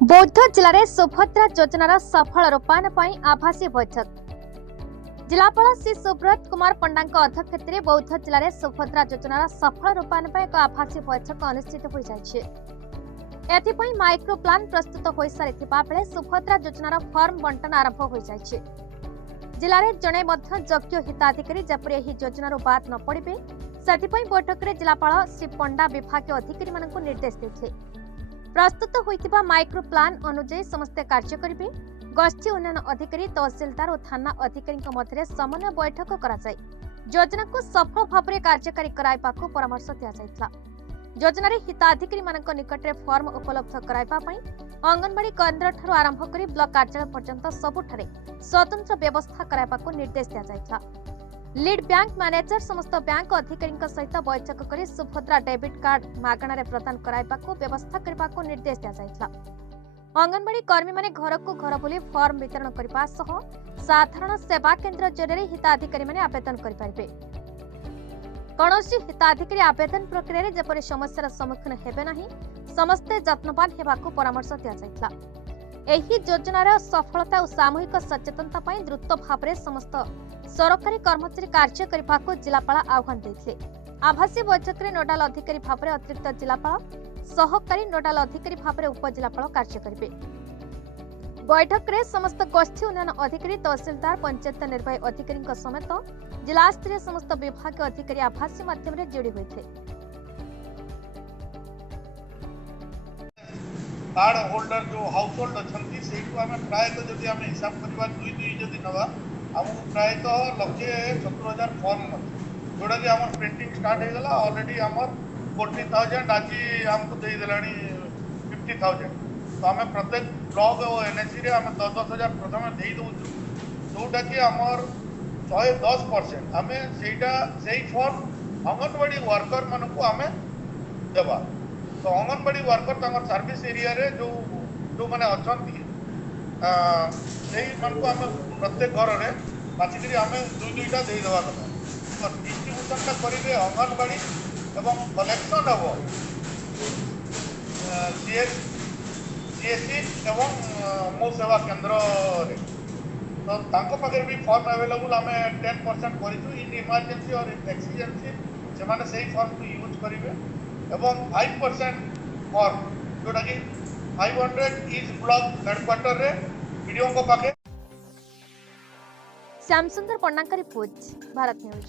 बौद्ध जिले में सुभद्रा योजनार सफल रूपायन पर आभासी बैठक। जिलापाल श्री सुब्रत कुमार पंडा अध्यक्षत बौद्ध जिले में सुभद्रा योजनार सफल रूपायन पर एक आभासी बैठक अनुष्ठित हो जाए। माइक्रो प्लान प्रस्तुत हो सारी बेले सुभद्रा योजनार फर्म बंटन आरंभ हो जाए। जिले में जड़े योग्य हिताधिकारी जपरी यह योजनार बाद न पड़े से बैठक में जिलापाल श्री पंडा विभाग अधिकारी निर्देश देते। प्रस्तुत होइतिबा माइक्रो प्लान अनुसार समस्त कार्य करेंगे। गोष्ठी उन्नयन अधिकारी तहसीलदार और थाना अधिकारी मध्य समन्वय बैठक कराई योजना को सफल भाव में कार्यकारी कराइबा को परामर्श दिया। योजन हिताधिकारी निकट में फॉर्म उपलब्ध कराइबा अंगनवाड़ी केन्द्र ठार आरंभ कर ब्लॉक कार्यालय पर्यंत सबुठारे स्वतंत्र व्यवस्था कराइबा को निर्देश दिया। लीड बैंक मैनेजर समस्त बैंक अधिकारी सहित बैठक कर सुभद्रा डेबिट कार्ड मागणार प्रदान कराइबा को व्यवस्था करने को निर्देश दिया। अंगनवाड़ी कर्मी माने घर को घर बुली फॉर्म वितरण करने सह साधारण सेवा केन्द्र जरिए हिताधिकारी माने आवेदन करें। कौन हिताधिकारी आवेदन प्रक्रिया रे जेपरि समस्यार सम्मुखीन हेबे नहीं समस्ते जत्नवान हेबाकु परामर्श दिया। एही योजनार सफलता और सामूहिक सचेतनता पर द्रुत भाव में समस्त सरकारी कर्मचारी कार्य करने को जिलापाल आह्वान देते। आभासी बैठक में नोडाल अधिकारी भाव में अतिरिक्त जिलापाल सहकारी नोडाल अधिकारी भाव में उपजिलापाल कार्य करेंगे। बैठक में समस्त गोष्ठी उन्नयन अधिकारी तहसीलदार पंचायत निर्वाही अधिकारी समेत जिला स्तरीय समस्त विभाग अधिकारी आभासी माध्यम जोड़ी होते। कार्ड होल्डर जो हाउस होल्ड अच्छी से प्राय जब हिसाब करवा दुई दुई जदि नवा आमको प्राय 1,70,000 फॉर्म जोड़ा कि आम प्रिंटिंग स्टार्ट होगा ऑलरेडी आम 40,000 आज आमको देदेला 50,000 तो आम प्रत्येक ब्लॉक और एनएससी रे आम 10,000 प्रथम दे दूँ जोटा कि आमर 110% आम से फॉर्म अंगनवाड़ी वर्कर मानक आम देवा। तो अंगनवाड़ी वर्कर तंगर सर्विस एरिया रे जो जो माने अछंती मानक आम प्रत्येक घर में बाछिक आम दुई दुईटा दे देवा कथा। तो डिस्ट्रीब्यूशनटा करेंगे अंगनवाड़ी एवं कलेक्शन हम सीएससी एवं मो सेवा केन्द्र रे तो पाखे भी फॉर्म अवेलेबल आम 10% करूँ इन इमरजेंसी और एक्सीजेंसी से फॉर्म को यूज करेंगे एवं 5% फॉर्म जोटा कि 500 इज ब्लॉक हेडक्वार्टर रे वीडियो को पाखे। श्याम सुंदर पंडा रिपोर्ट भारत न्यूज।